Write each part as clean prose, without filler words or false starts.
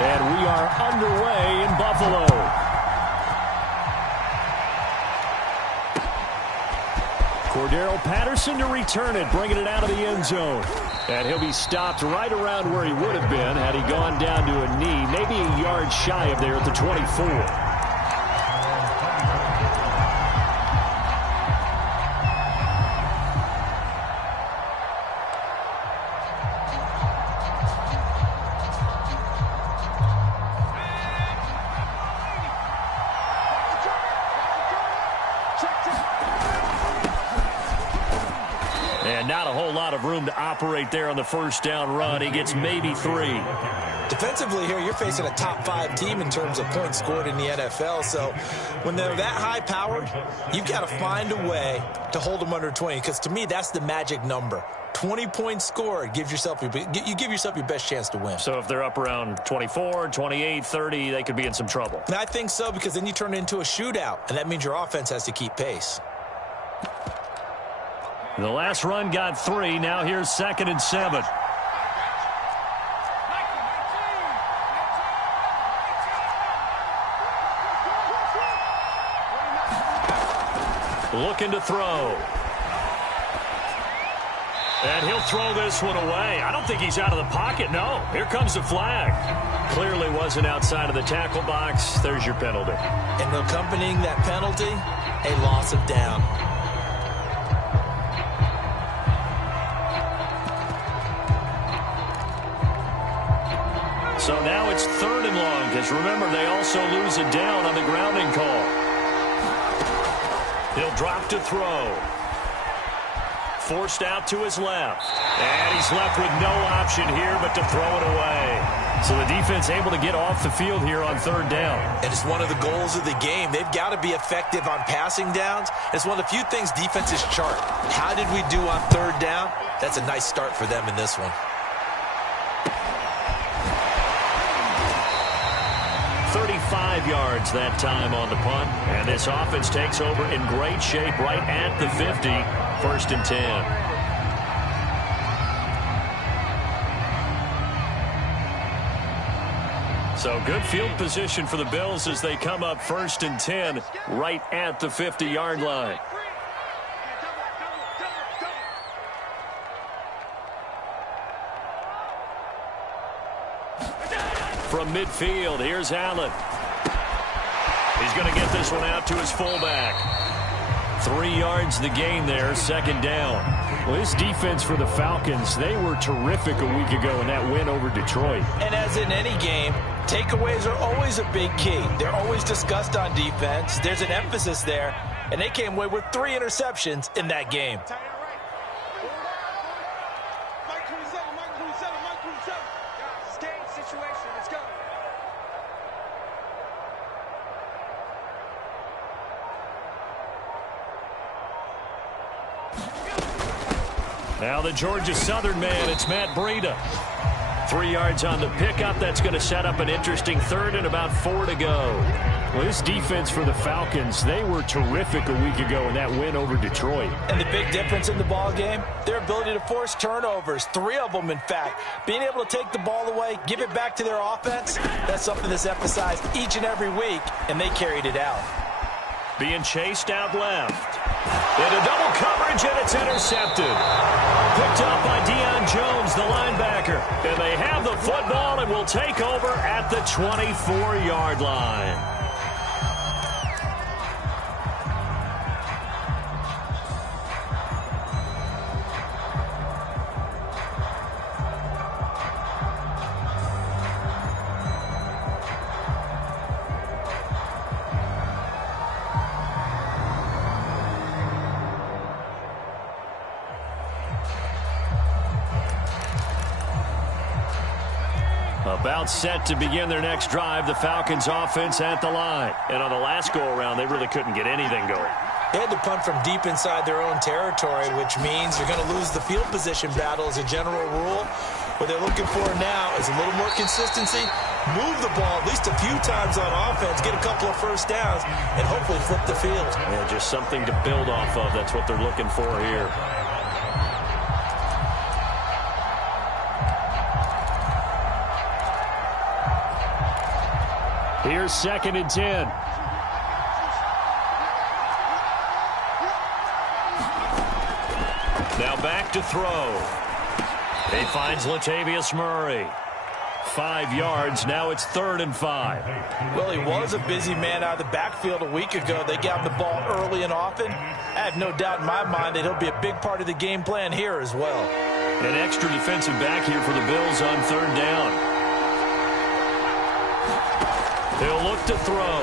And we are underway in Buffalo. Cordero Patterson to return it, bringing it out of the end zone. And he'll be stopped right around where he would have been had he gone down to a knee, maybe a yard shy of there at the 24. Not a whole lot of room to operate there on the first down run. He gets maybe 3. Defensively here, you're facing a top 5 team in terms of points scored in the NFL. So when they're that high-powered, you've got to find a way to hold them under 20. Because to me, that's the magic number. 20 points scored gives yourself you give yourself your best chance to win. So if they're up around 24, 28, 30, they could be in some trouble. And I think so, because then you turn it into a shootout, and that means your offense has to keep pace. The last run got 3. Now here's 2nd and 7. Looking to throw. And he'll throw this one away. I don't think he's out of the pocket. No. Here comes the flag. Clearly wasn't outside of the tackle box. There's your penalty. And accompanying that penalty, a loss of down. So now it's 3rd and long, because remember, they also lose a down on the grounding call. He'll drop to throw. Forced out to his left. And he's left with no option here but to throw it away. So the defense able to get off the field here on 3rd down. And it's one of the goals of the game. They've got to be effective on passing downs. It's one of the few things defenses chart. How did we do on 3rd down? That's a nice start for them in this one. 35 yards that time on the punt. And this offense takes over in great shape right at the 50. 1st and 10. So good field position for the Bills as they come up 1st and 10 right at the 50-yard line. From midfield, here's Allen. He's going to get this one out to his fullback. 3 yards the gain there, 2nd down. Well, this defense for the Falcons, they were terrific a week ago in that win over Detroit. And as in any game, takeaways are always a big key. They're always discussed on defense. There's an emphasis there, and they came away with 3 interceptions in that game. Now the Georgia Southern man, it's Matt Breida. 3 yards on the pickup. That's going to set up an interesting 3rd and about 4 to go. Well, this defense for the Falcons, they were terrific a week ago in that win over Detroit. And the big difference in the ball game, their ability to force turnovers, 3 of them in fact. Being able to take the ball away, give it back to their offense, that's something that's emphasized each and every week, and they carried it out. Being chased out left. Into double coverage, and it's intercepted. Picked up by Deion Jones, the linebacker. And they have the football and will take over at the 24-yard line. About set to begin their next drive, the Falcons offense at the line. And on the last go-around, they really couldn't get anything going. They had to punt from deep inside their own territory, which means you're going to lose the field position battle as a general rule. What they're looking for now is a little more consistency, move the ball at least a few times on offense, get a couple of first downs, and hopefully flip the field. Yeah, just something to build off of. That's what they're looking for here. Here's 2nd and 10. Now back to throw. He finds Latavius Murray. 5 yards. Now it's 3rd and 5. Well, he was a busy man out of the backfield a week ago. They got him the ball early and often. I have no doubt in my mind that he'll be a big part of the game plan here as well. An extra defensive back here for the Bills on 3rd down. He'll look to throw.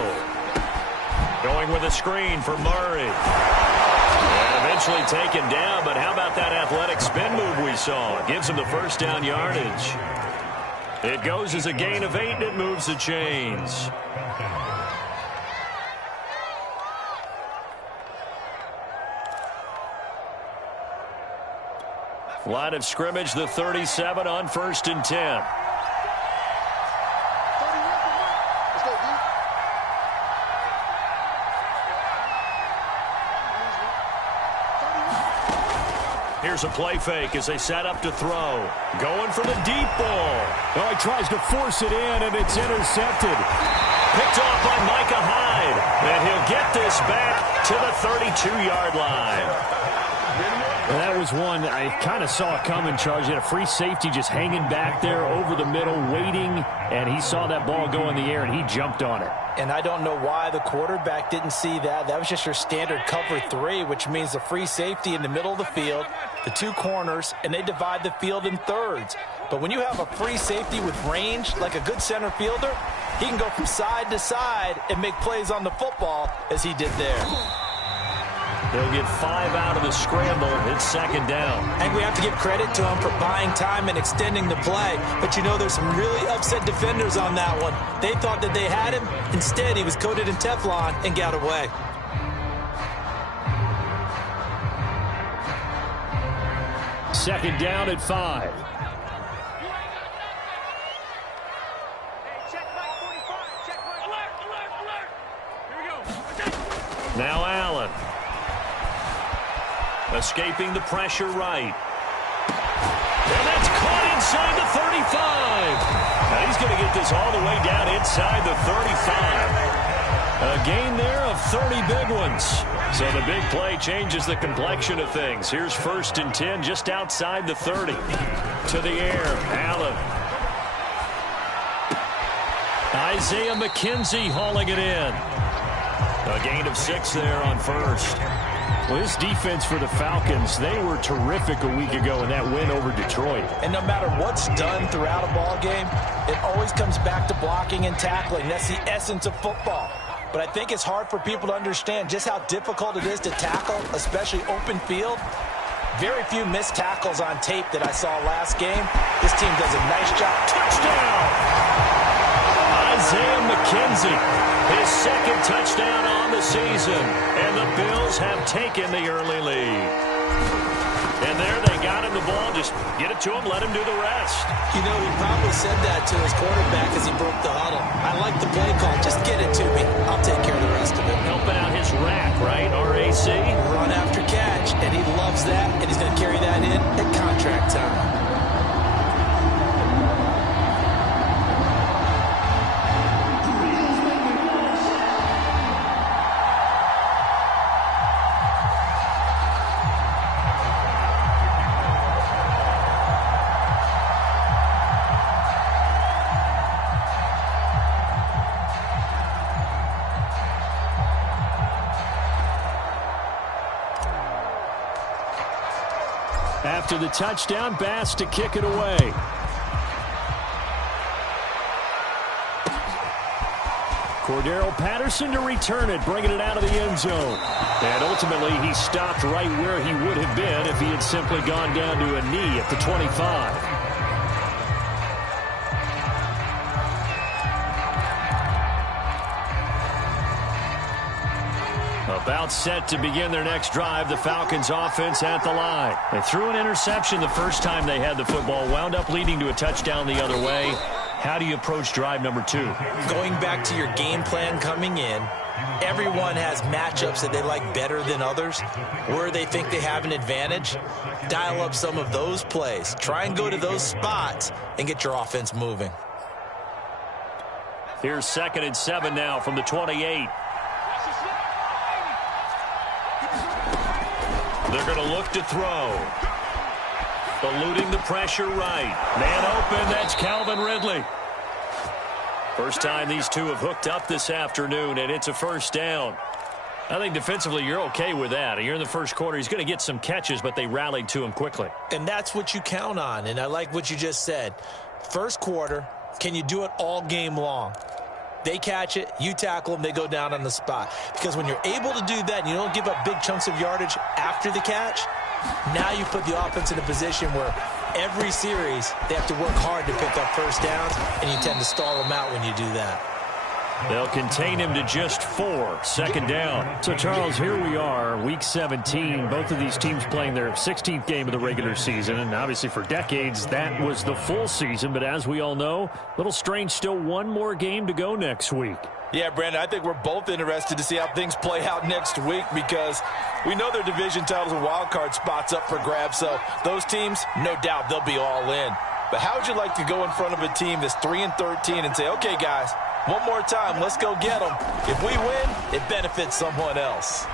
Going with a screen for Murray. And eventually taken down, but how about that athletic spin move we saw? Gives him the 1st down yardage. It goes as a gain of 8, and it moves the chains. Line of scrimmage, the 37 on 1st and 10. Here's a play fake as they set up to throw. Going for the deep ball. Oh, he tries to force it in, and it's intercepted. Picked off by Micah Hyde. And he'll get this back to the 32-yard line. Well, that was one I kind of saw coming, Charles. You had a free safety just hanging back there over the middle, waiting, and he saw that ball go in the air, and he jumped on it. And I don't know why the quarterback didn't see that. That was just your standard cover 3, which means the free safety in the middle of the field, the 2 corners, and they divide the field in thirds. But when you have a free safety with range, like a good center fielder, he can go from side to side and make plays on the football as he did there. They'll get 5 out of the scramble. It's 2nd down. And we have to give credit to him for buying time and extending the play. But, you know, there's some really upset defenders on that one. They thought that they had him. Instead, he was coated in Teflon and got away. Second down at 5. Now Allen. Escaping the pressure right. And that's caught inside the 35. Now he's going to get this all the way down inside the 35. A gain there of 30 big ones. So the big play changes the complexion of things. Here's 1st and 10 just outside the 30. To the air, Allen. Isaiah McKenzie hauling it in. A gain of 6 there on 1st. Well, this defense for the Falcons, they were terrific a week ago in that win over Detroit. And no matter what's done throughout a ball game, it always comes back to blocking and tackling. That's the essence of football. But I think it's hard for people to understand just how difficult it is to tackle, especially open field. Very few missed tackles on tape that I saw last game. This team does a nice job. Touchdown! Isaiah McKenzie, his 2nd touchdown on the season. And the Bills have taken the early lead. And there they got him the ball. Just get it to him, let him do the rest. You know, he probably said that to his quarterback as he broke the huddle. I like the play call. Just get it to me. I'll take care of the rest of it. Helping out his rack, right? RAC. Run after catch. And he loves that. And he's going to carry that in at contract time. After the touchdown, Bass to kick it away. Cordero Patterson to return it, bringing it out of the end zone. And ultimately, he stopped right where he would have been if he had simply gone down to a knee at the 25. About set to begin their next drive, the Falcons offense at the line. They threw an interception the first time they had the football, wound up leading to a touchdown the other way. How do you approach drive number 2? Going back to your game plan coming in, everyone has matchups that they like better than others, where they think they have an advantage. Dial up some of those plays. Try and go to those spots and get your offense moving. Here's 2nd and 7 now from the 28. They're going to look to throw. Eluding the pressure right. Man open, that's Calvin Ridley. First time these two have hooked up this afternoon, and it's a first down. I think defensively you're okay with that. You're in the first quarter. He's going to get some catches, but they rallied to him quickly. And that's what you count on, and I like what you just said. First quarter, can you do it all game long? They catch it, you tackle them, they go down on the spot. Because when you're able to do that and you don't give up big chunks of yardage after the catch, now you put the offense in a position where every series they have to work hard to pick up first downs, and you tend to stall them out when you do that. They'll contain him to just 4. 2nd down. So, Charles, here we are, Week 17. Both of these teams playing their 16th game of the regular season. And obviously for decades, that was the full season. But as we all know, a little strange, still one more game to go next week. Yeah, Brandon, I think we're both interested to see how things play out next week because we know their division titles and wild card spots up for grabs. So those teams, no doubt, they'll be all in. But how would you like to go in front of a team that's 3-13 and say, okay, guys, one more time, let's go get them. If we win, it benefits someone else.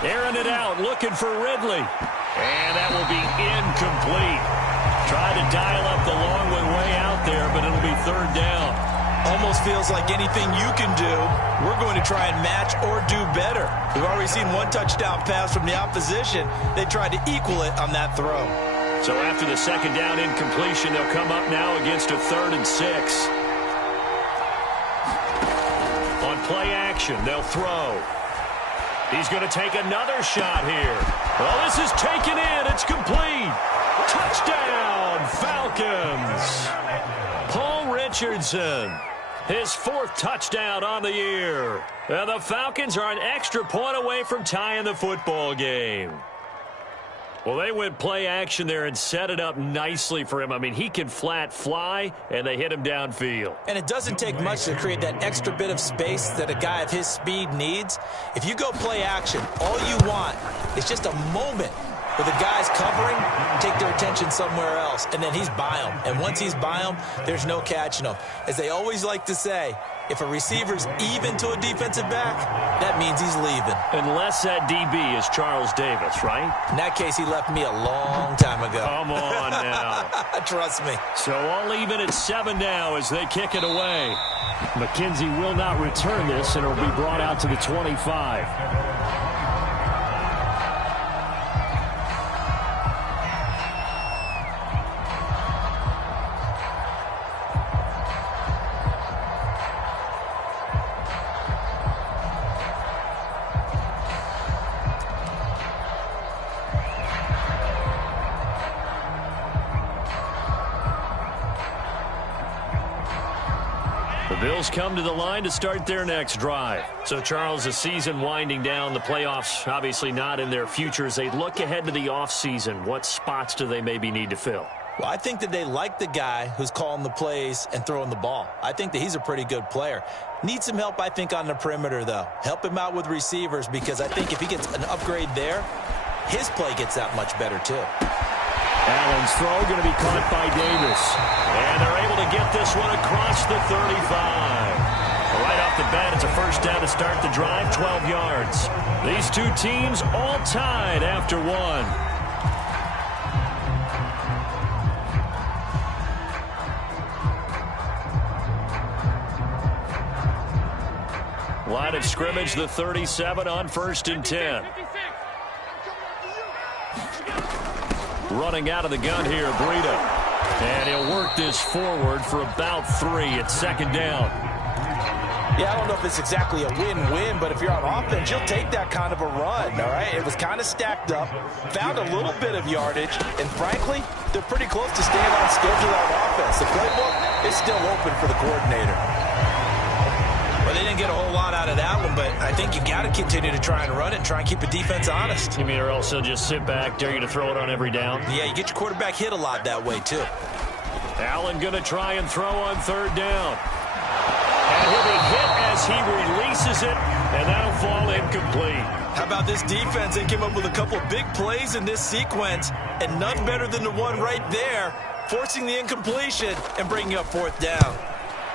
Airing it out, looking for Ridley. And that will be incomplete. Try to dial up the long one way out there, but it'll be 3rd down. Almost feels like anything you can do, we're going to try and match or do better. We've already seen one touchdown pass from the opposition. They tried to equal it on that throw. So after the 2nd down incompletion, they'll come up now against a 3rd and 6. On play action, they'll throw. He's going to take another shot here. Oh, this is taken in. It's complete. Touchdown, Falcons. Paul Richardson, his 4th touchdown on the year. And the Falcons are an extra point away from tying the football game. Well, they went play action there and set it up nicely for him. I mean, he can flat fly, and they hit him downfield. And it doesn't take much to create that extra bit of space that a guy of his speed needs. If you go play action, all you want is just a moment where the guy's covering, take their attention somewhere else, and then he's by him. And once he's by him, there's no catching him. As they always like to say, if a receiver's even to a defensive back, that means he's leaving. Unless that DB is Charles Davis, right? In that case, he left me a long time ago. Come on now. Trust me. So all even at 7 now as they kick it away. McKenzie will not return this, and it'll be brought out to the 25. Bills come to the line to start their next drive. So, Charles, the season winding down, the playoffs obviously not in their future. As they look ahead to the offseason, what spots do they maybe need to fill? Well, I think that they like the guy who's calling the plays and throwing the ball. I think that he's a pretty good player. Needs some help, I think, on the perimeter, though. Help him out with receivers because I think if he gets an upgrade there, his play gets that much better, too. Allen's throw going to be caught by Davis. And they're able to get this one across the 35. Right off the bat, it's a first down to start the drive, 12 yards. These two teams all tied after 1. Line of scrimmage, the 37 on 1st and 10. Running out of the gun here, Breida. And he'll work this forward for about 3 at 2nd down. Yeah, I don't know if it's exactly a win-win, but if you're on offense, you'll take that kind of a run, all right? It was kind of stacked up, found a little bit of yardage, and frankly, they're pretty close to staying on schedule on offense. The playbook is still open for the coordinator. Well, they didn't get a whole lot out of that one, but I think you got to continue to try and run it and try and keep the defense honest. You mean or else they'll just sit back, dare you to throw it on every down? Yeah, you get your quarterback hit a lot that way, too. Allen going to try and throw on 3rd down. And he'll be hit as he releases it, and that'll fall incomplete. How about this defense? They came up with a couple of big plays in this sequence, and none better than the one right there, forcing the incompletion and bringing up 4th down.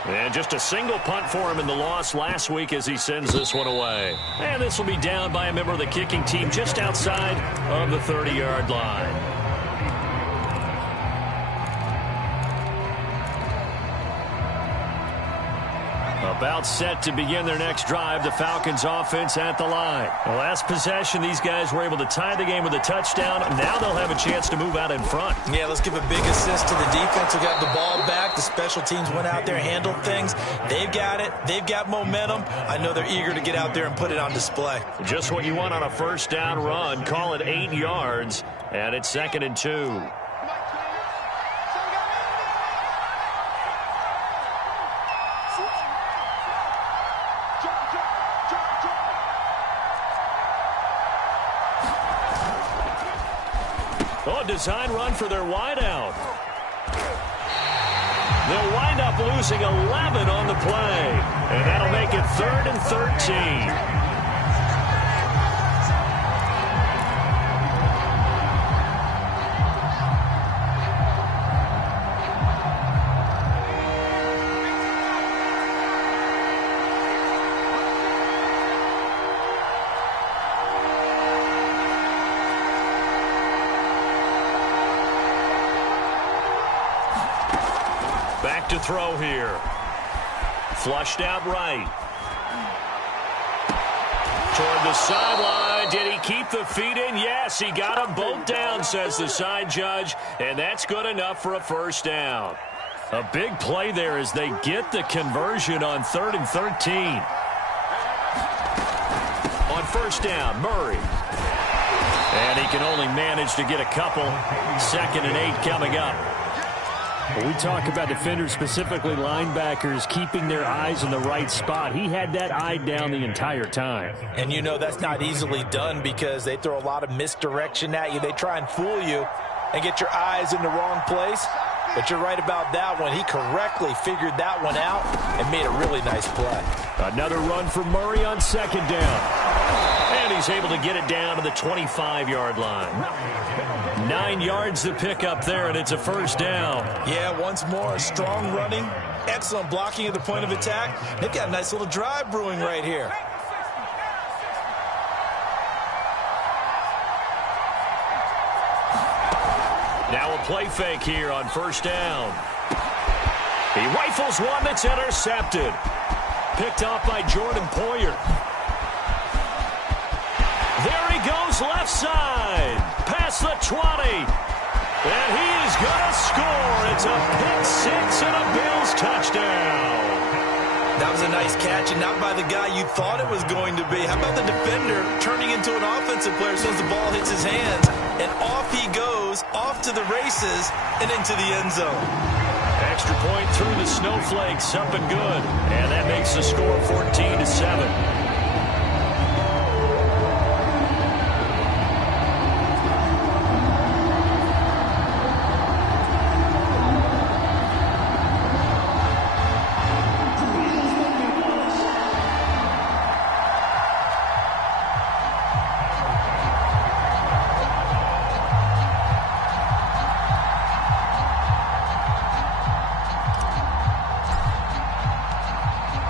And just a single punt for him in the loss last week as he sends this one away. And this will be down by a member of the kicking team just outside of the 30-yard line. About set to begin their next drive, the Falcons offense at the line. The last possession, these guys were able to tie the game with a touchdown. Now they'll have a chance to move out in front. Yeah, let's give a big assist to the defense who got the ball back. The special teams went out there, handled things. They've got it. They've got momentum. I know they're eager to get out there and put it on display. Just what you want on a first down run. Call it 8 yards, and it's 2nd and 2. Oh, design run for their wideout. They'll wind up losing 11 on the play, and that'll make it 3rd and 13. Back to throw here. Flushed out right. Toward the sideline. Did he keep the feet in? Yes, he got them both down, says the side judge. And that's good enough for a first down. A big play there as they get the conversion on 3rd and 13. On first down, Murray. And he can only manage to get a couple. 2nd and 8 coming up. When we talk about defenders, specifically linebackers, keeping their eyes in the right spot. He had that eye down the entire time. And you know that's not easily done because they throw a lot of misdirection at you. They try and fool you and get your eyes in the wrong place. But you're right about that one. He correctly figured that one out and made a really nice play. Another run for Murray on 2nd down. And he's able to get it down to the 25-yard line. 9 yards to pick up there, and it's a first down. Yeah, once more, strong running, excellent blocking at the point of attack. They've got a nice little drive brewing right here. Now a play fake here on first down. He rifles one that's intercepted. Picked off by Jordan Poyer. There he goes left side. Past the 20. And he is going to score. It's a pick six and a Bills touchdown. That was a nice catch, and not by the guy you thought it was going to be. How about the defender turning into an offensive player as soon as the ball hits his hands? And off he goes, off to the races, and into the end zone. Extra point through the snowflakes, up and good. And that makes the score 14-7.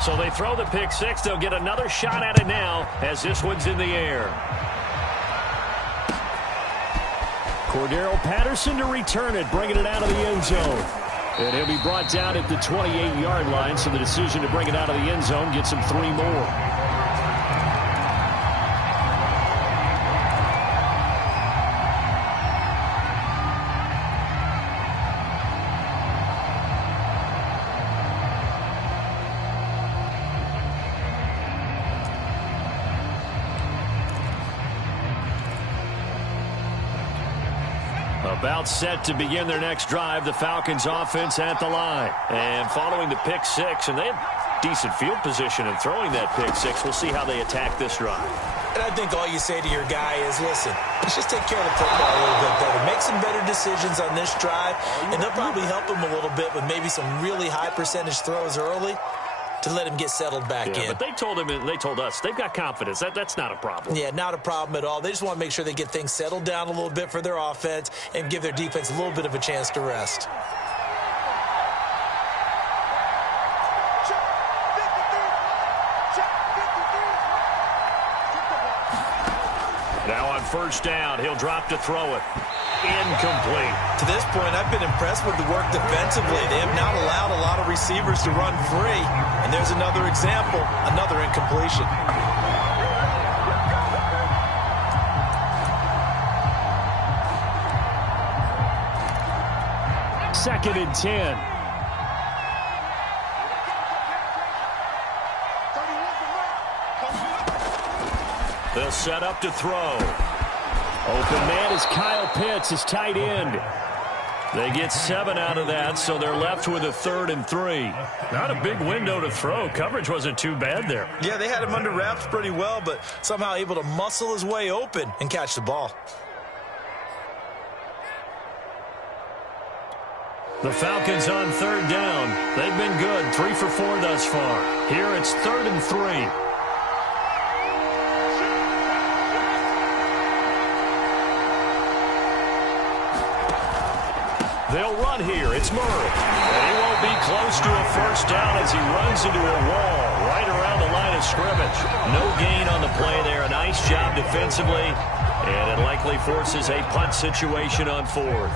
So they throw the pick six. They'll get another shot at it now as this one's in the air. Cordero Patterson to return it, bringing it out of the end zone. And he'll be brought down at the 28-yard line, so the decision to bring it out of the end zone gets him 3 more. About set to begin their next drive, the Falcons offense at the line. And following the pick six, and they have decent field position in throwing that pick six. We'll see how they attack this drive. And I think all you say to your guy is, listen, let's just take care of the football a little bit better. Make some better decisions on this drive, and they'll probably help him a little bit with maybe some really high percentage throws early to let him get settled back in. But they told him, and they told us, they've got confidence. That's not a problem. Yeah, not a problem at all. They just want to make sure they get things settled down a little bit for their offense and give their defense a little bit of a chance to rest. first down. He'll drop to throw it. Incomplete. To this point, I've been impressed with the work defensively. They have not allowed a lot of receivers to run free. And there's another example, another incompletion. Second and 10. They'll set up to throw. Open man is Kyle Pitts, his tight end. They get 7 out of that, so they're left with a 3rd and 3. Not a big window to throw. Coverage wasn't too bad there. Yeah, they had him under wraps pretty well, but somehow able to muscle his way open and catch the ball. The Falcons on 3rd down. They've been good, 3 for 4 thus far. Here it's 3rd and 3. They'll run here. It's Murray. And he won't be close to a first down as he runs into a wall right around the line of scrimmage. No gain on the play there. A nice job defensively. And it likely forces a punt situation on 4th.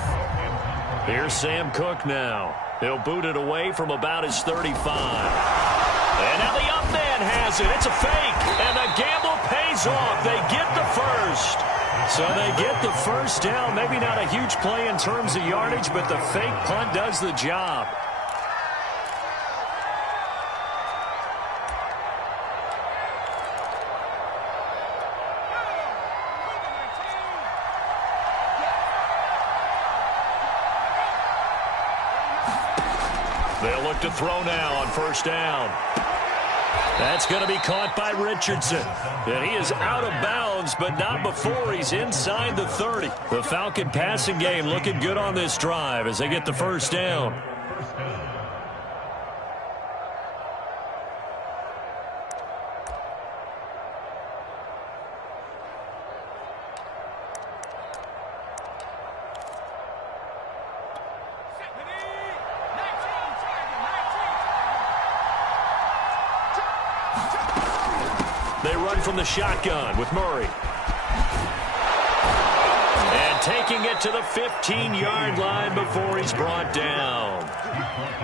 Here's Sam Cook now. He'll boot it away from about his 35. And now the up man has it. It's a fake. And the gamble pays off. They get the first. So they get the first down. Maybe not a huge play in terms of yardage, but the fake punt does the job. They'll look to throw now on first down. That's going to be caught by Richardson. And he is out of bounds, but not before he's inside the 30. The Falcon passing game looking good on this drive as they get the first down. They run from the shotgun with Murray. And taking it to the 15-yard line before he's brought down.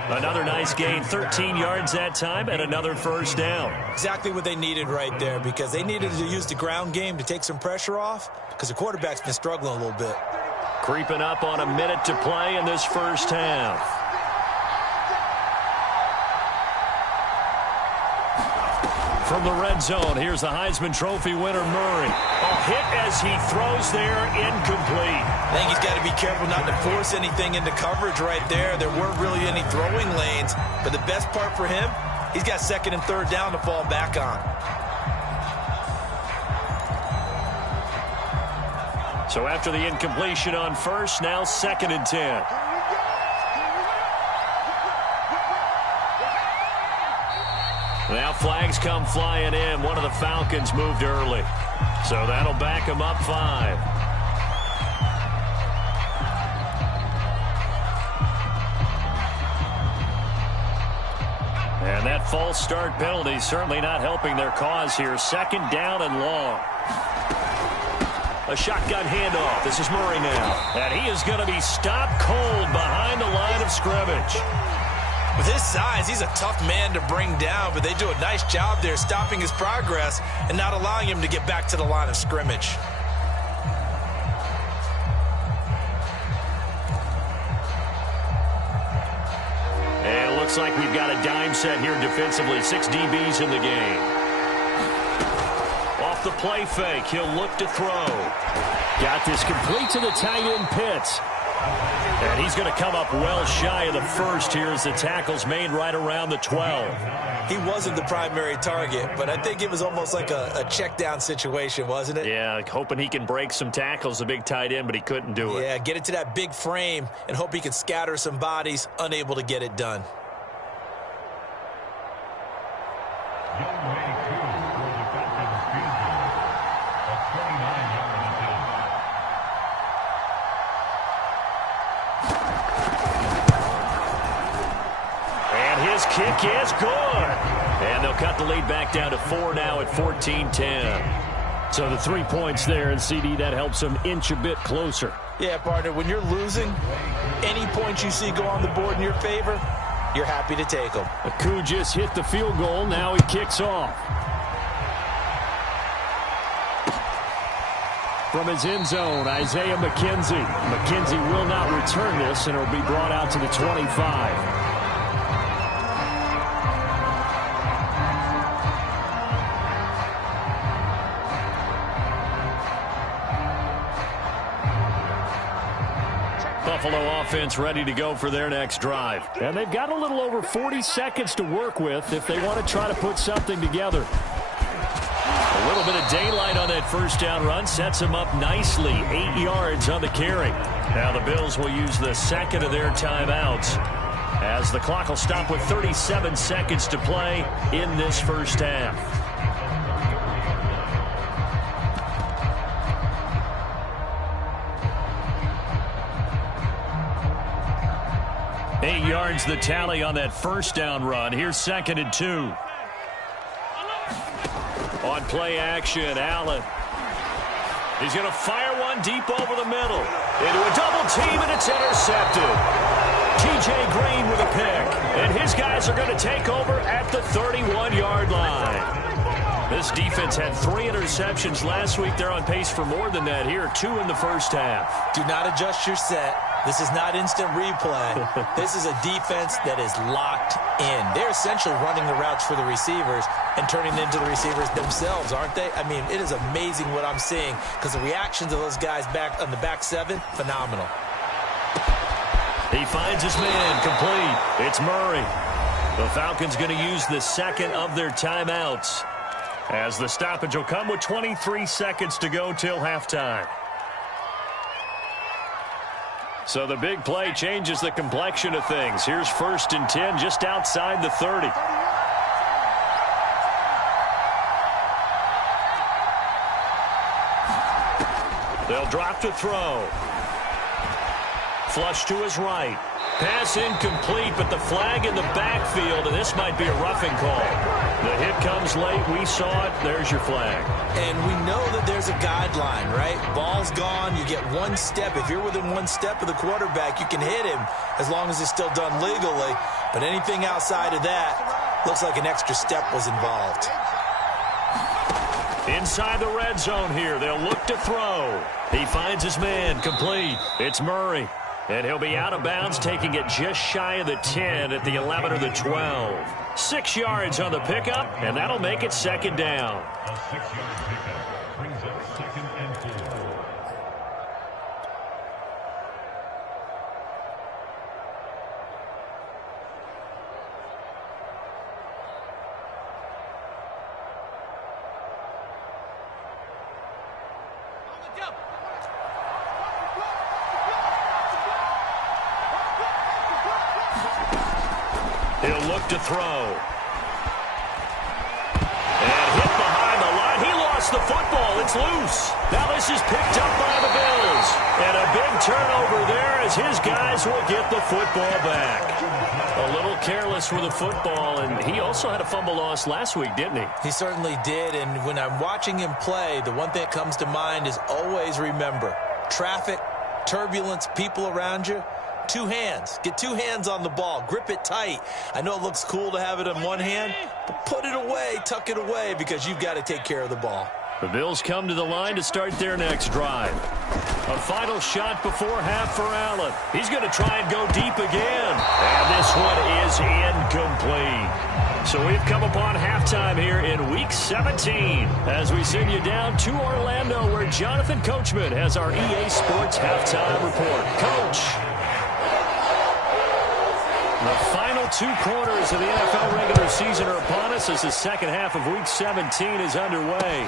Another nice gain, 13 yards that time, and another first down. Exactly what they needed right there, because they needed to use the ground game to take some pressure off, because the quarterback's been struggling a little bit. Creeping up on a minute to play in this first half. From the red zone, here's the Heisman Trophy winner, Murray. A hit as he throws there, incomplete. I think he's got to be careful not to force anything into coverage right there. There weren't really any throwing lanes, but the best part for him, he's got 2nd and 3rd down to fall back on. So after the incompletion on first, now 2nd and 10. Now flags come flying in. One of the Falcons moved early. So that'll back them up 5. And that false start penalty certainly not helping their cause here. 2nd down and long. A shotgun handoff. This is Murray now. And he is going to be stopped cold behind the line of scrimmage. With his size, he's a tough man to bring down, but they do a nice job there stopping his progress and not allowing him to get back to the line of scrimmage. And it looks like we've got a dime set here defensively. 6 DBs in the game. Off the play fake, he'll look to throw. Got this complete to the tight end Pitts. And he's going to come up well shy of the first here as the tackle's made right around the 12. He wasn't the primary target, but I think it was almost like a check down situation, wasn't it? Yeah, hoping he can break some tackles, the big tight end, but he couldn't do it. Yeah, get it to that big frame and hope he can scatter some bodies, unable to get it done. His kick is good. And they'll cut the lead back down to 4 now at 14-10. So the 3 points there, and CD, that helps them inch a bit closer. Yeah, partner, when you're losing, any points you see go on the board in your favor, you're happy to take them. Akou just hit the field goal. Now he kicks off. From his end zone, Isaiah McKenzie. McKenzie will not return this, and it will be brought out to the 25. 'Buffalo offense ready to go for their next drive. And they've got a little over 40 seconds to work with if they want to try to put something together. A little bit of daylight on that first down run sets them up nicely. 8 yards on the carry. Now the Bills will use the second of their timeouts as the clock will stop with 37 seconds to play in this first half. Eight yards the tally on that first down run. Here's 2nd and 2. On play action, Allen. He's going to fire one deep over the middle. Into a double team, and it's intercepted. TJ Green with a pick. And his guys are going to take over at the 31-yard line. This defense had 3 interceptions last week. They're on pace for more than that here. 2 in the first half. Do not adjust your set. This is not instant replay. This is a defense that is locked in. They're essentially running the routes for the receivers and turning them into the receivers themselves, aren't they? I mean, it is amazing what I'm seeing because the reactions of those guys back on the back 7, phenomenal. He finds his man complete. It's Murray. The Falcons going to use the second of their timeouts as the stoppage will come with 23 seconds to go till halftime. So the big play changes the complexion of things. Here's 1st and 10 just outside the 30. They'll drop to throw. Flush to his right. Pass incomplete, but the flag in the backfield, and this might be a roughing call. The hit comes late. We saw it. There's your flag. And we know that there's a guideline, right? Ball's gone. You get 1 step. If you're within 1 step of the quarterback, you can hit him as long as it's still done legally. But anything outside of that, looks like an extra step was involved. Inside the red zone here. They'll look to throw. He finds his man complete. It's Murray. And he'll be out of bounds, taking it just shy of the 10 at the 11 or the 12. 6 yards on the pickup, and that'll make it 2nd down. A 6-yard pickup brings up 2nd and 4. He'll look to throw. And hit behind the line. He lost the football. It's loose. Now this is picked up by the Bills. And a big turnover there as his guys will get the football back. A little careless with the football, and he also had a fumble loss last week, didn't he? He certainly did, and when I'm watching him play, the one thing that comes to mind is always remember, traffic, turbulence, people around you, 2 hands. Get 2 hands on the ball. Grip it tight. I know it looks cool to have it in 1 hand, but put it away, tuck it away, because you've got to take care of the ball. The Bills come to the line to start their next drive. A final shot before half for Allen. He's going to try and go deep again. And this one is incomplete. So we've come upon halftime here in Week 17 as we send you down to Orlando where Jonathan Coachman has our EA Sports halftime report. Coach. The final 2 quarters of the NFL regular season are upon us as the second half of Week 17 is underway.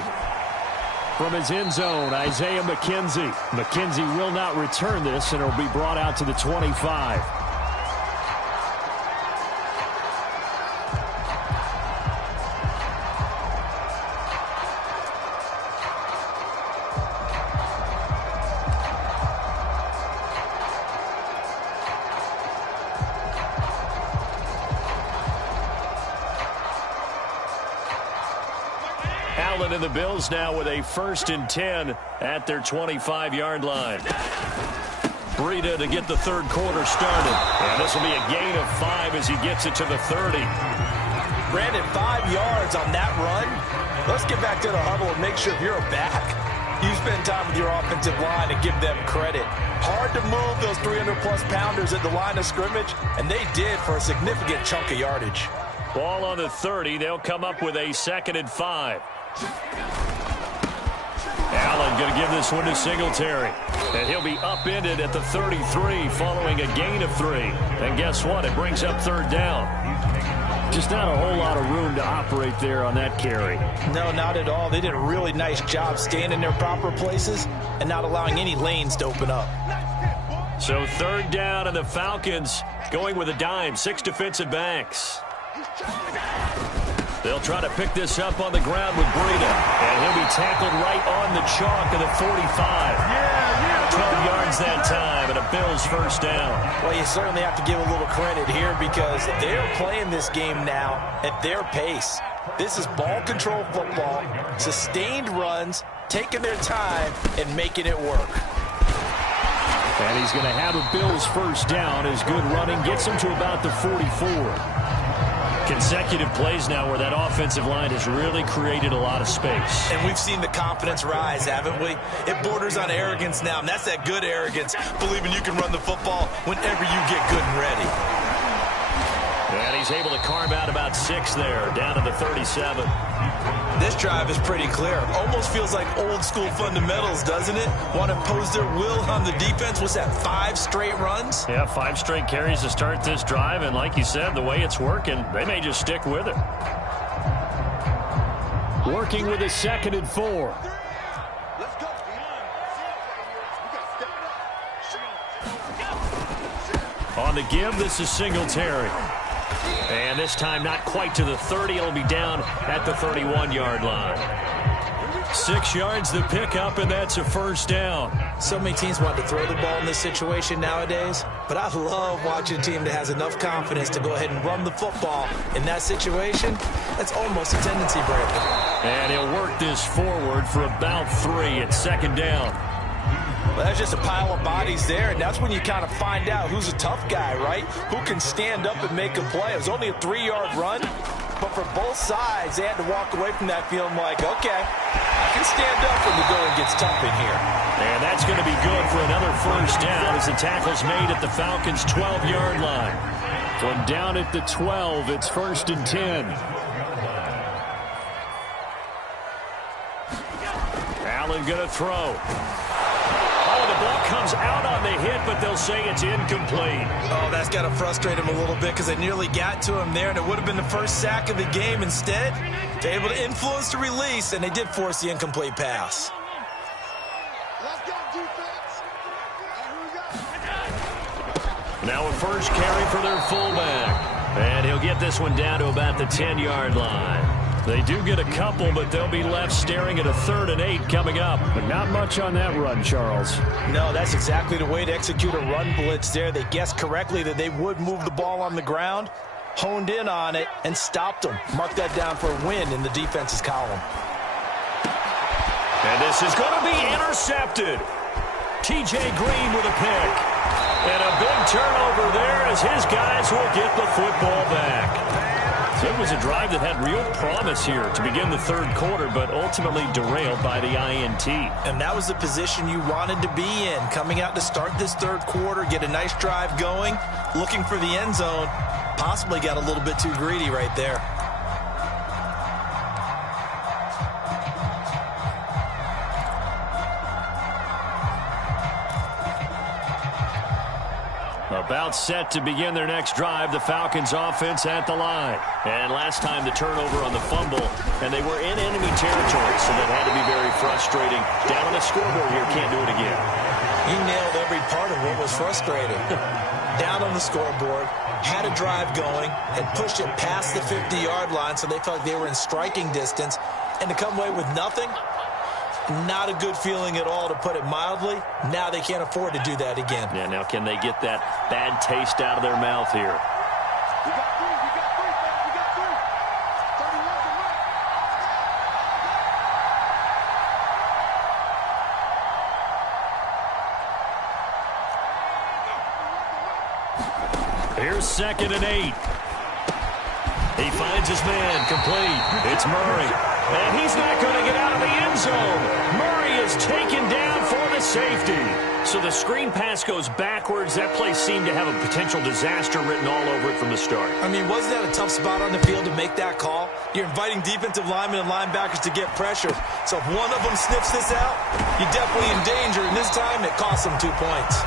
From his end zone, Isaiah McKenzie. McKenzie will not return this, and it will be brought out to the 25. Allen and the Bills now with a 1st and 10 at their 25-yard line. Breida to get the third quarter started. And this will be a gain of 5 as he gets it to the 30. Brandon, 5 yards on that run. Let's get back to the huddle and make sure if you're a back, you spend time with your offensive line and give them credit. Hard to move those 300-plus pounders at the line of scrimmage, and they did for a significant chunk of yardage. Ball on the 30. They'll come up with a 2nd and 5. Allen going to give this one to Singletary. And he'll be upended at the 33 following a gain of 3. And guess what? It brings up 3rd down. Just not a whole lot of room to operate there on that carry. No, not at all. They did a really nice job staying in their proper places and not allowing any lanes to open up. So 3rd down, and the Falcons going with a dime. 6 defensive backs. They'll try to pick this up on the ground with Breida. And he'll be tackled right on the chalk of the 45. 12 yards that time, and a Bills 1st down. Well, you certainly have to give a little credit here because they're playing this game now at their pace. This is ball control football, sustained runs, taking their time, and making it work. And he's going to have a Bills 1st down as good running gets him to about the 44. Consecutive plays now where that offensive line has really created a lot of space. And we've seen the confidence rise, haven't we? It borders on arrogance now, and that's that good arrogance, believing you can run the football whenever you get good and ready. And he's able to carve out about 6 there, down to the 37. This drive is pretty clear. Almost feels like old school fundamentals, doesn't it? Want to impose their will on the defense. What's that, 5 straight runs? Yeah, 5 straight carries to start this drive. And like you said, the way it's working, they may just stick with it. Working with a 2nd and 4. On the give, this is Singletary. And this time not quite to the 30. It'll be down at the 31-yard line. 6 yards the pickup, and that's a 1st down. So many teams want to throw the ball in this situation nowadays, but I love watching a team that has enough confidence to go ahead and run the football. In that situation, that's almost a tendency, Brandon. And he'll work this forward for about 3 at 2nd down. Well, that's just a pile of bodies there, and that's when you kind of find out who's a tough guy, right? Who can stand up and make a play. It was only a 3-yard run, but for both sides, they had to walk away from that feeling like, okay, I can stand up when the going gets tough in here. And that's going to be good for another 1st down as the tackle's made at the Falcons' 12-yard line. From down at the 12, it's 1st and 10. Allen going to throw. The ball comes out on the hit, but they'll say it's incomplete. Oh, that's got to frustrate him a little bit because they nearly got to him there, and it would have been the 1st sack of the game. Instead, they're able to influence the release, and they did force the incomplete pass. Now a 1st carry for their fullback. And he'll get this one down to about the 10-yard line. They do get a couple, but they'll be left staring at a 3rd and 8 coming up. But not much on that run, Charles. No, that's exactly the way to execute a run blitz there. They guessed correctly that they would move the ball on the ground, honed in on it, and stopped them. Mark that down for a win in the defense's column. And this is going to be intercepted. T.J. Green with a pick. And a big turnover there as his guys will get the football back. So it was a drive that had real promise here to begin the 3rd quarter, but ultimately derailed by the INT. And that was the position you wanted to be in, coming out to start this 3rd quarter, get a nice drive going, looking for the end zone. Possibly got a little bit too greedy right there. About set to begin their next drive, the Falcons offense at the line. And last time the turnover on the fumble, and they were in enemy territory, so that had to be very frustrating. Down on the scoreboard here, can't do it again. You nailed every part of what was frustrating. Down on the scoreboard, had a drive going, had pushed it past the 50-yard line, so they felt like they were in striking distance, and to come away with nothing, not a good feeling at all, to put it mildly. Now they can't afford to do that again. Yeah, now can they get that bad taste out of their mouth here? Here's 2nd and 8. He finds his man, complete. It's Murray. And he's not going to get out of the end zone. Murray is taken down for the safety. So the screen pass goes backwards. That play seemed to have a potential disaster written all over it from the start. I mean, wasn't that a tough spot on the field to make that call? You're inviting defensive linemen and linebackers to get pressure. So if one of them sniffs this out, you're definitely in danger. And this time, it cost them 2 points.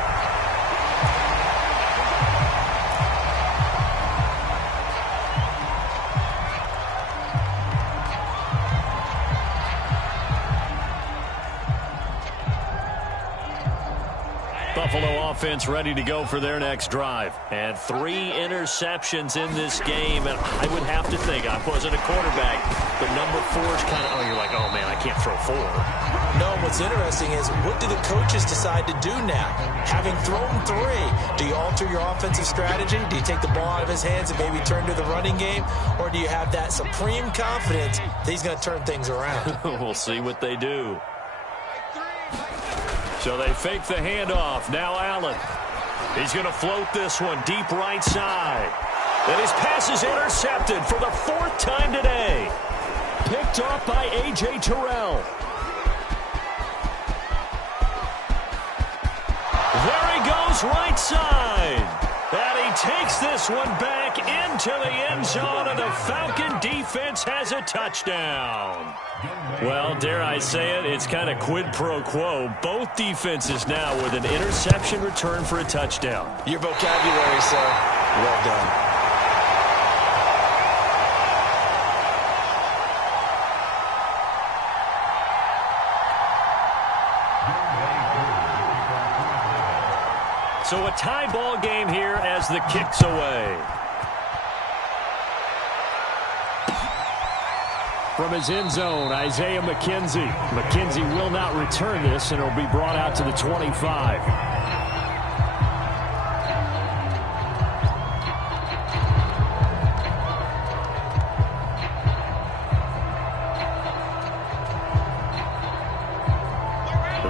Buffalo offense ready to go for their next drive. And 3 interceptions in this game. And I would have to think, I wasn't a quarterback, but number 4 is kind of, you're like, oh, man, I can't throw 4. No, what's interesting is, what do the coaches decide to do now? Having thrown 3, do you alter your offensive strategy? Do you take the ball out of his hands and maybe turn to the running game? Or do you have that supreme confidence that he's going to turn things around? We'll see what they do. So they fake the handoff. Now Allen. He's going to float this one deep right side. And his pass is intercepted for the 4th time today. Picked off by A.J. Terrell. There he goes right side. And he takes this one back into the end zone, and the Falcon defense has a touchdown. Well, dare I say it, it's kind of quid pro quo. Both defenses now with an interception return for a touchdown. Your vocabulary, sir. Well done. So a tie ball game here as the kick's away. From his end zone, Isaiah McKenzie. McKenzie will not return this, and it'll be brought out to the 25.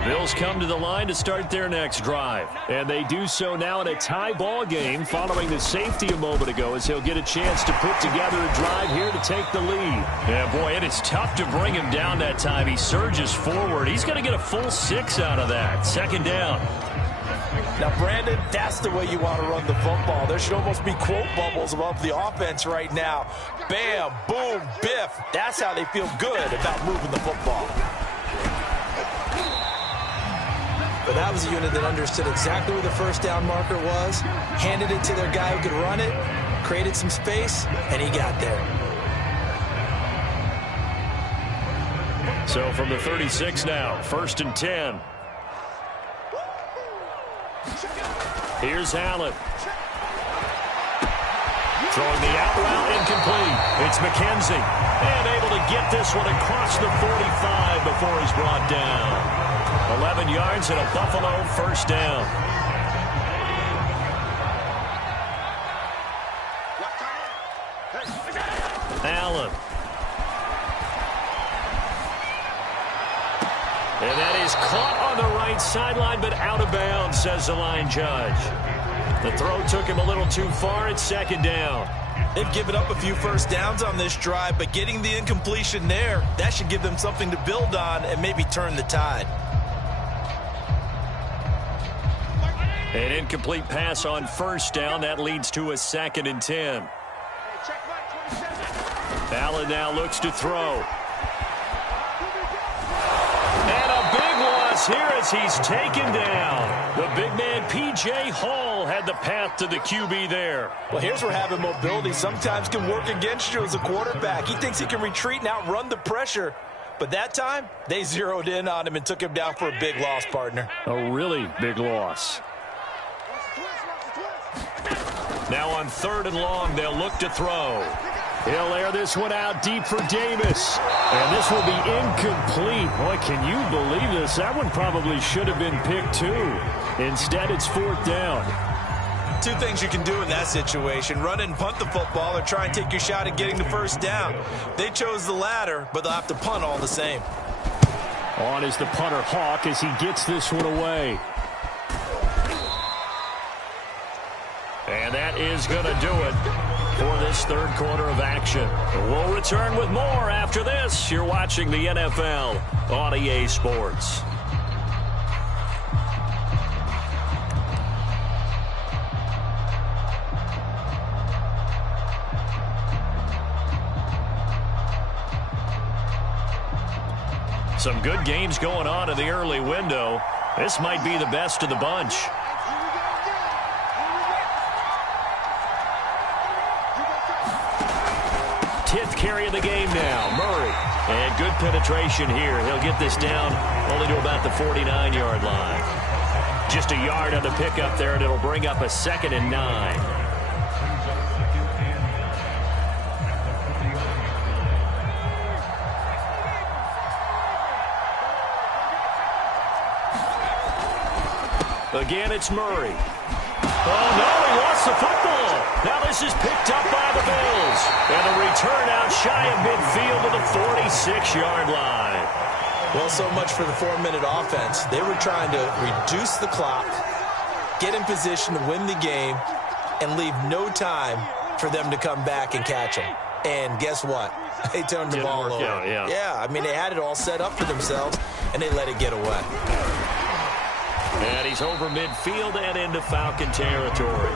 Bills come to the line to start their next drive. And they do so now in a tie ball game following the safety a moment ago, as he'll get a chance to put together a drive here to take the lead. Yeah, boy, it is tough to bring him down that time. He surges forward. He's going to get a full 6 out of that. 2nd down. Now, Brandon, that's the way you want to run the football. There should almost be quote bubbles above the offense right now. Bam, boom, biff. That's how they feel good about moving the football. But that was a unit that understood exactly where the first down marker was, handed it to their guy who could run it, created some space, and he got there. So from the 36 now, 1st and 10. Here's Allen. Throwing the out route incomplete. It's McKenzie. And able to get this one across the 45 before he's brought down. 11 yards and a Buffalo 1st down. Allen. And that is caught on the right sideline, but out of bounds, says the line judge. The throw took him a little too far. It's 2nd down. They've given up a few first downs on this drive, but getting the incompletion there, that should give them something to build on and maybe turn the tide. An incomplete pass on 1st down. That leads to a 2nd and 10. Allen now looks to throw. And a big loss here as he's taken down. The big man, P.J. Hall, had the path to the QB there. Well, here's where having mobility sometimes can work against you as a quarterback. He thinks he can retreat and outrun the pressure. But that time, they zeroed in on him and took him down for a big loss, partner. A really big loss. Now on 3rd and long, they'll look to throw. He'll air this one out deep for Davis. And this will be incomplete. Boy, can you believe this? That one probably should have been picked too. Instead, it's 4th down. 2 things you can do in that situation: run and punt the football, or try and take your shot at getting the 1st down. They chose the latter, but they'll have to punt all the same. On is the punter, Hawk, as he gets this one away. And And that is going to do it for this third quarter of action. We'll return with more after this. You're watching the NFL on EA Sports. Some good games going on in the early window. This might be the best of the bunch. 10th carry of the game now, Murray. And good penetration here. He'll get this down only to about the 49-yard line. Just a yard on the pickup there, and it'll bring up a 2nd and 9. Again, it's Murray. Oh, no, he lost the football. Now this is picked up by the Bills. And a return out shy of midfield to the 46-yard line. Well, so much for the 4-minute offense. They were trying to reduce the clock, get in position to win the game, and leave no time for them to come back and catch them. And guess what? They turned the ball over. Yeah, I mean, they had it all set up for themselves, and they let it get away. And he's over midfield and into Falcon territory.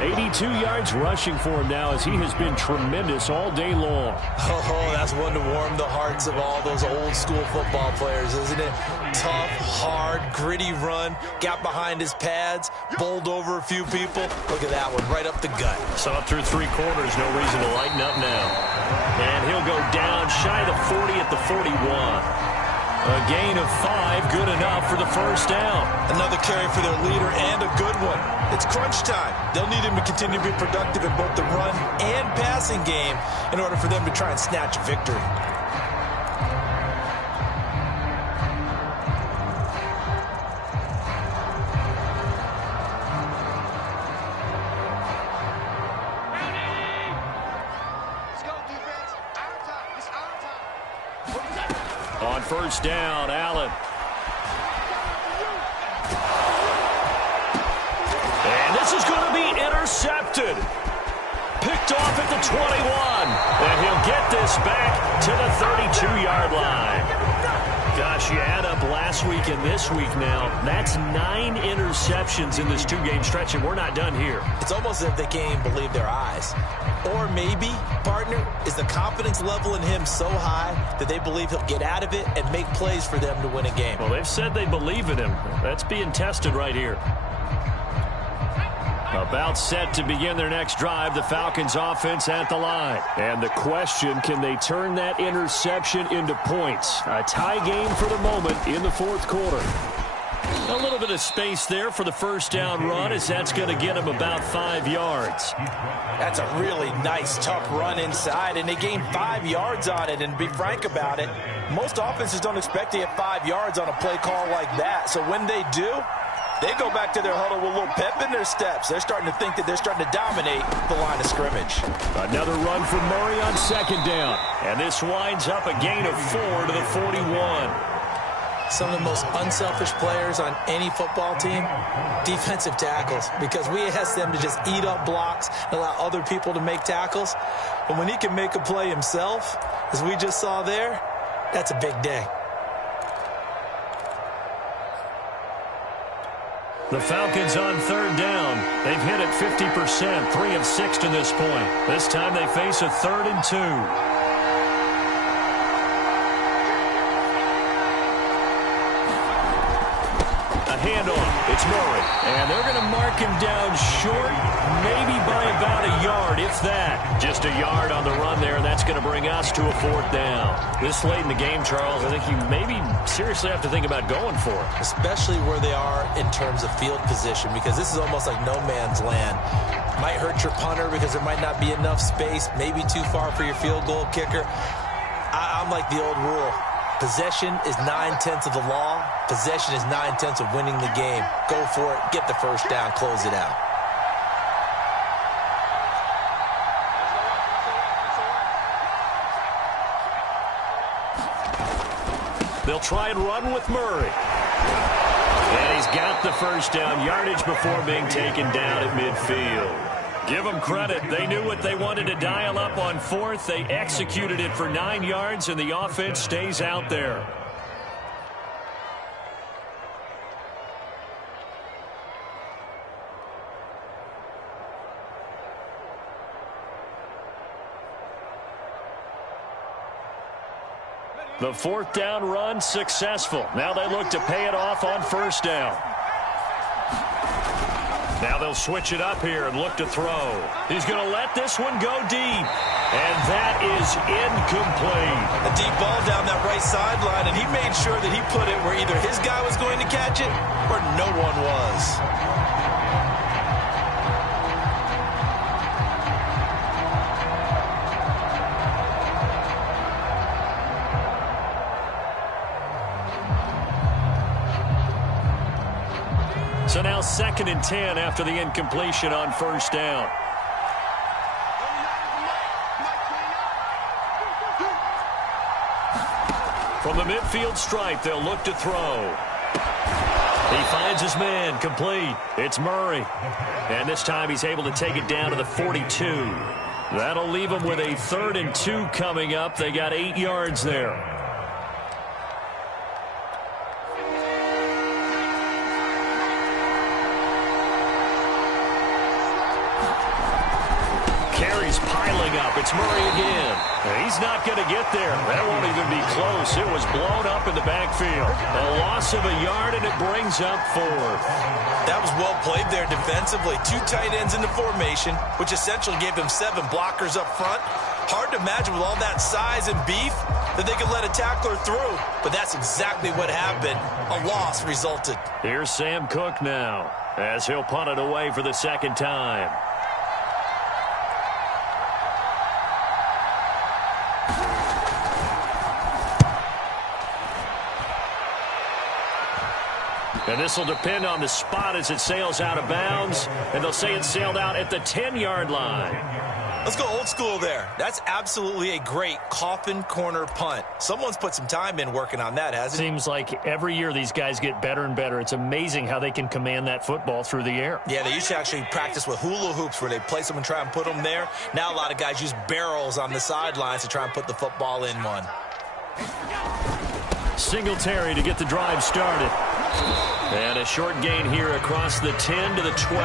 82 yards rushing for him now as he has been tremendous all day long. Oh, that's one to warm the hearts of all those old school football players, isn't it? Tough, hard, gritty run, got behind his pads, bowled over a few people. Look at that one, right up the gut. Saw through 3 quarters, no reason to lighten up now. And he'll go down shy of the 40 at the 41. A gain of 5, good enough for the first down. Another carry for their leader and a good one. It's crunch time. They'll need him to continue to be productive in both the run and passing game in order for them to try and snatch a victory. On first down, Allen. And this is going to be intercepted. Picked off at the 21. And he'll get this back to the 32-yard line. Gosh, you add up last week and this week now. That's 9 interceptions in this 2-game stretch, and we're not done here. It's almost as if they can't even believe their eyes. Or maybe, partner, is the confidence level in him so high that they believe he'll get out of it and make plays for them to win a game. Well, they've said they believe in him. That's being tested right here. About set to begin their next drive, the Falcons offense at the line. And the question, can they turn that interception into points? A tie game for the moment in the fourth quarter. A little bit of space there for the first down run, as that's going to get him about 5 yards. That's a really nice, tough run inside, and they gained 5 yards on it. And to be frank about it, most offenses don't expect to get 5 yards on a play call like that. So when they do, they go back to their huddle with a little pep in their steps. They're starting to think that they're starting to dominate the line of scrimmage. Another run for Murray on second down. And this winds up a gain of 4 to the 41. Some of the most unselfish players on any football team, defensive tackles, because we ask them to just eat up blocks and allow other people to make tackles. But when he can make a play himself, as we just saw there, that's a big day. The Falcons on third down. They've hit it 50%, 3 of 6 to this point. This time they face a 3rd and 2. Handoff. It's Murray. And they're going to mark him down short, maybe by about a yard, if that. Just a yard on the run there, and that's going to bring us to a 4th down. This late in the game, Charles, I think you maybe seriously have to think about going for it. Especially where they are in terms of field position, because this is almost like no man's land. Might hurt your punter because there might not be enough space, maybe too far for your field goal kicker. I'm like the old rule. Possession is 9/10 of the law. Possession is 9/10 of winning the game. Go for it. Get the first down. Close it out. They'll try and run with Murray. And he's got the first down, yardage before being taken down at midfield. Give them credit. They knew what they wanted to dial up on fourth. They executed it for 9 yards, and the offense stays out there. The fourth down run successful. Now they look to pay it off on first down. Now they'll switch it up here and look to throw. He's going to let this one go deep. And that is incomplete. A deep ball down that right sideline, and he made sure that he put it where either his guy was going to catch it or no one was. So now 2nd and 10 after the incompletion on first down. From the midfield stripe, they'll look to throw. He finds his man, complete. It's Murray. And this time he's able to take it down to the 42. That'll leave him with a 3rd and 2 coming up. They got 8 yards there. Piling up. It's Murray again. He's not going to get there. That won't even be close. It was blown up in the backfield. A loss of a yard, and it brings up 4th. That was well played there defensively. 2 tight ends in the formation, which essentially gave them 7 blockers up front. Hard to imagine with all that size and beef that they could let a tackler through. But that's exactly what happened. A loss resulted. Here's Sam Cook now as he'll punt it away for the 2nd time. And this will depend on the spot as it sails out of bounds. And they'll say it sailed out at the 10-yard line. Let's go old school there. That's absolutely a great coffin corner punt. Someone's put some time in working on that, hasn't it? Seems like every year these guys get better and better. It's amazing how they can command that football through the air. Yeah, they used to actually practice with hula hoops where they place them and try and put them there. Now a lot of guys use barrels on the sidelines to try and put the football in one. Singletary to get the drive started. And a short gain here across the 10 to the 12.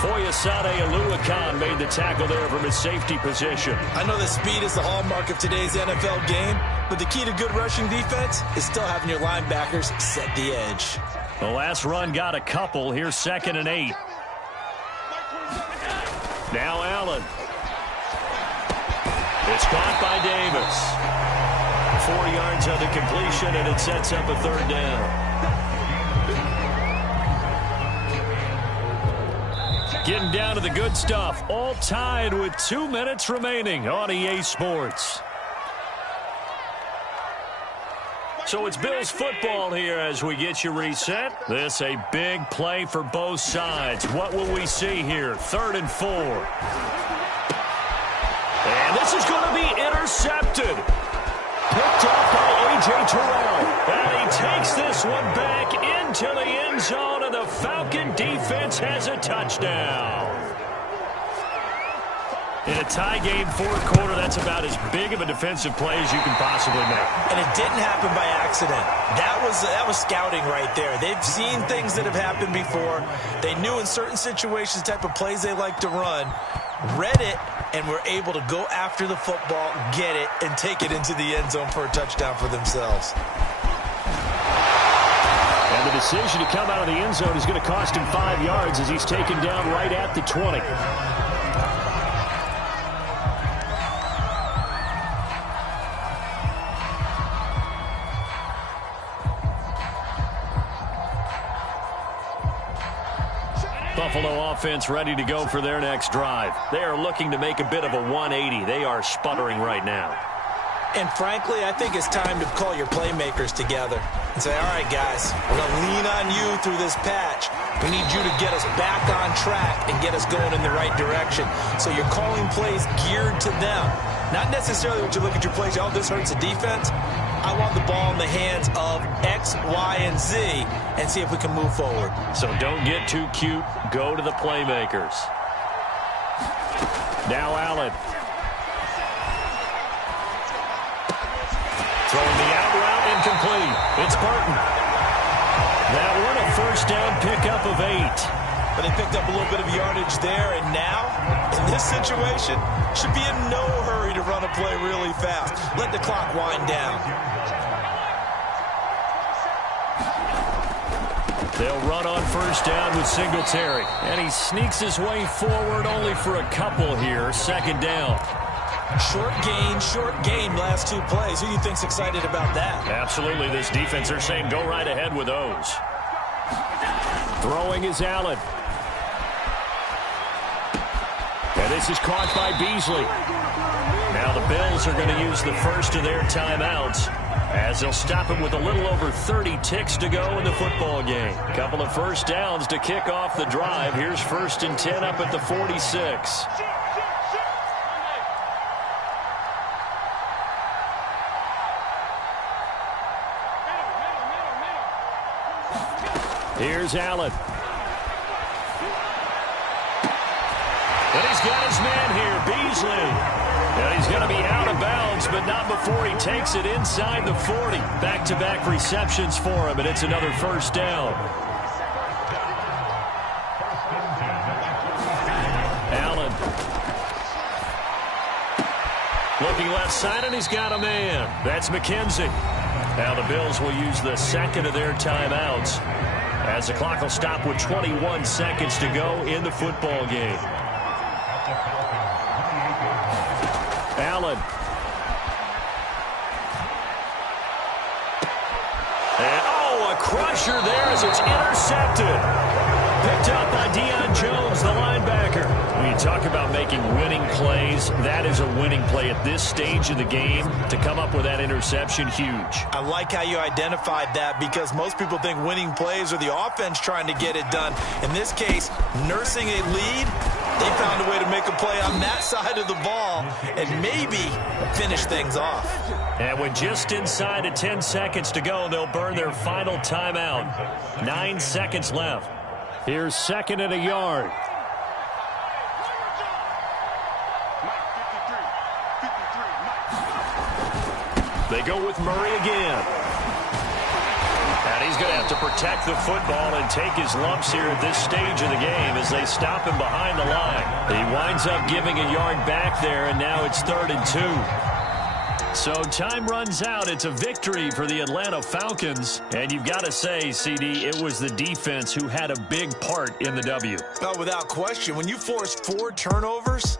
Foyesade Oluwakan made the tackle there from his safety position. I know that speed is the hallmark of today's NFL game, but the key to good rushing defense is still having your linebackers set the edge. The last run got a couple. Here's 2nd and 8. Now Allen. It's caught by Davis. 4 yards on the completion, and it sets up a 3rd down. Getting down to the good stuff. All tied with 2 minutes remaining on EA Sports. So it's Bills football here as we get you reset. This a big play for both sides. What will we see here? 3rd and 4. And this is going to be intercepted. Picked up by A.J. Terrell. And he takes this one back into the end zone, and the Falcon defense has a touchdown. In a tie game, 4th quarter, that's about as big of a defensive play as you can possibly make. And it didn't happen by accident. That was scouting right there. They've seen things that have happened before. They knew in certain situations the type of plays they like to run, read it, and were able to go after the football, get it, and take it into the end zone for a touchdown for themselves. And the decision to come out of the end zone is going to cost him 5 yards as he's taken down right at the 20. Buffalo offense ready to go for their next drive. They are looking to make a bit of a 180. They are sputtering right now. And frankly, I think it's time to call your playmakers together and say, all right, guys, we're going to lean on you through this patch. We need you to get us back on track and get us going in the right direction. So you're calling plays geared to them. Not necessarily what you look at your plays, oh, this hurts the defense. I want the ball in the hands of X, Y, and Z and see if we can move forward. So don't get too cute. Go to the playmakers. Now Allen. Throwing the out route, incomplete. It's Burton. That one a first down pickup of 8. But they picked up a little bit of yardage there, and now, in this situation, should be in no hurry to run a play really fast. Let the clock wind down. They'll run on first down with Singletary. And he sneaks his way forward only for a couple here. Second down. Short gain, last 2 plays. Who do you think's excited about that? Absolutely. This defense, they're saying go right ahead with those. Throwing is Allen. And this is caught by Beasley. Now the Bills are going to use the first of their timeouts as they'll stop him with a little over 30 ticks to go in the football game. A couple of first downs to kick off the drive. Here's 1st and 10 up at the 46. Here's Allen. And he's got his man here, Beasley. And he's going to be out of bounds, but not before he takes it inside the 40. Back-to-back receptions for him, and it's another first down. Allen. Looking left side, and he's got a man. That's McKenzie. Now the Bills will use the second of their timeouts as the clock will stop with 21 seconds to go in the football game. Allen. And, a crusher there as it's intercepted. Picked up by Deion Jones, the linebacker. When you talk about making winning plays, that is a winning play at this stage of the game. To come up with that interception, huge. I like how you identified that because most people think winning plays are the offense trying to get it done. In this case, nursing a lead, they found a way to make a play on that side of the ball and maybe finish things off. And with just inside of 10 seconds to go, they'll burn their final timeout. 9 seconds left. Here's 2nd and a yard. They go with Murray again. And he's going to have to protect the football and take his lumps here at this stage of the game as they stop him behind the line. He winds up giving a yard back there, and now it's 3rd and 2. So time runs out. It's a victory for the Atlanta Falcons. And you've got to say, CD, it was the defense who had a big part in the W. Oh, without question. When you force 4 turnovers,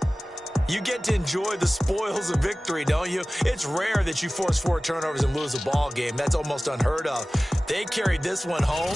you get to enjoy the spoils of victory, don't you? It's rare that you force 4 turnovers and lose a ball game. That's almost unheard of. They carried this one home.